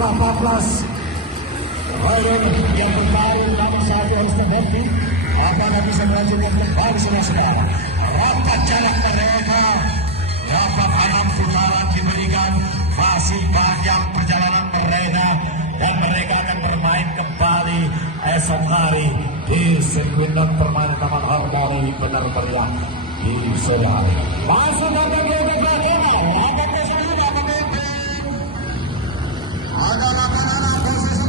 14 Royal yang kembali nomor 1 harus terbukti apakah bisa melanjutkan kembali saudara-saudara. Rapat jarak mereka dapat 6 putaran diberikan, masih panjang perjalanan mereka dan mereka akan bermain kembali esok hari di sirkuit permainan Taman Harmoni Benar Meriah di sore hari. Masih datang ke Bagaimana apakah sudah ada makanan posisi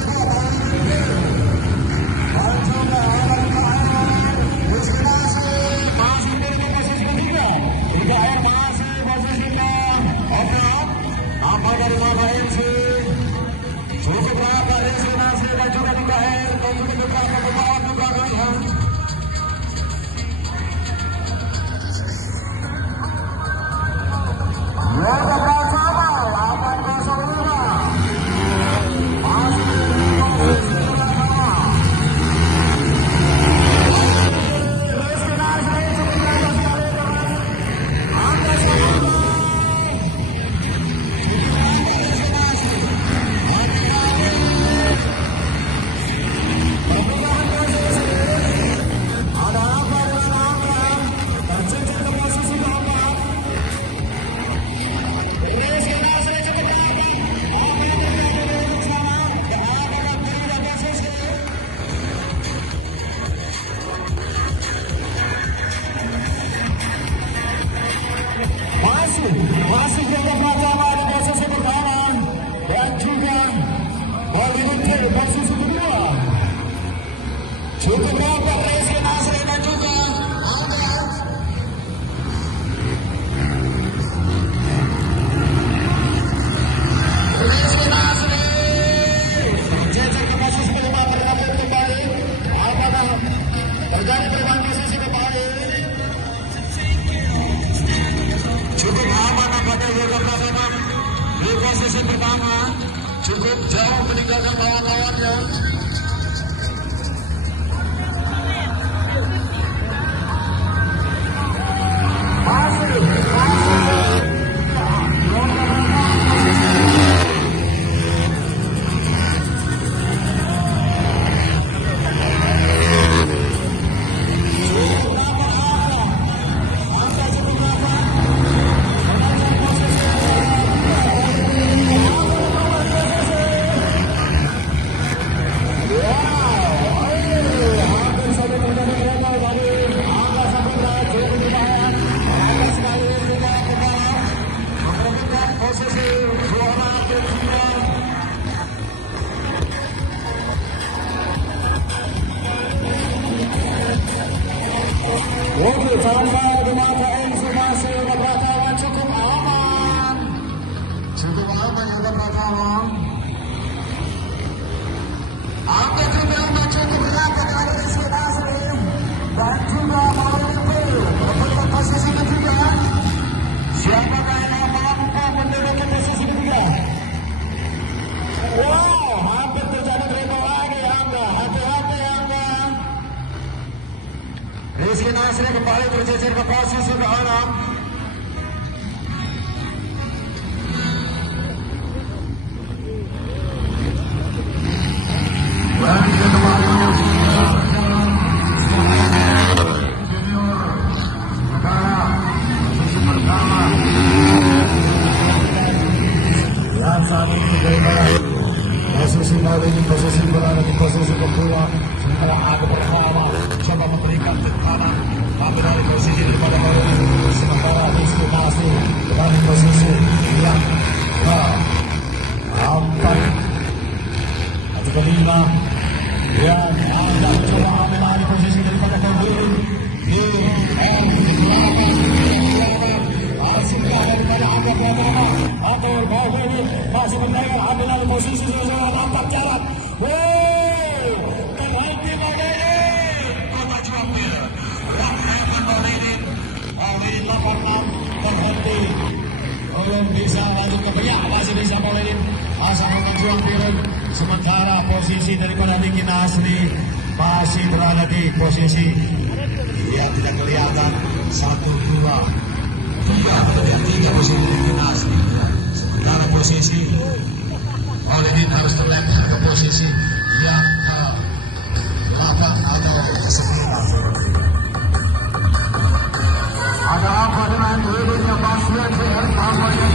masih beberapa di posisi pertama dan juga memiliki posisi kedua. Cukup rapat Rizky Nasri dan juga Andreas. Rizky Nasri berjejer ke posisi kelima berlaku kembali. Apakah terjadi perubahan posisi kembali? Cukup aman apakah di posisi pertama, cukup jauh meninggalkan lawan-lawannya. Tanpa dimakai informasi berkatakan cukup aman juga berkatakan angka keberapa cukup berapa dari Rizky Nasri dan juga Maulidi berpegang posisi ketiga. Siapakah yang mampu menduduki posisi ketiga? Wow, hampir terjadi dribble lagi Angga, hati-hati Angga. Rizky Nasri kembali berjejer ke posisi ke-6. Dan kembali dan saat ini posisi Maulidi posisi berada di posisi kedua. Sementara ada pertama coba memberikan tekanan, tapi dari posisi daripada Maulidi, sementara Rizky Nasri berada di posisi yang keempat atau kelima. Dan ada coba ambil alih posisi daripada Maulidi di masih mendengar ambil alih posisi sesuai nampak jarak. Penalti Maulidi, kota Juambir. Rahman Maulidi 86 berhenti. Belum bisa lanjut ke Beyak, masih bisa Maulidi. Asal kota Juambir. Sementara posisi daripada Rizky Nasri masih berada di posisi dia tidak kelihatan 1, 2, 3 posisi Rizky Nasri. Sementara posisi Maulidi harus terlihat ke posisi yang lapang atau kesepian. Ada apa dengan leadernya Baswedan JR tampaknya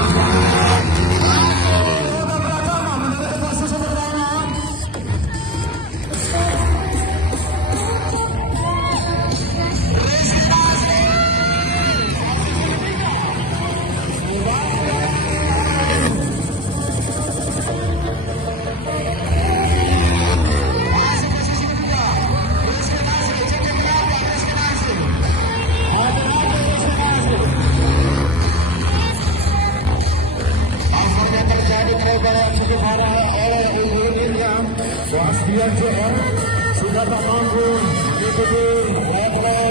Baswedan JR sudah tak mampu mengikuti level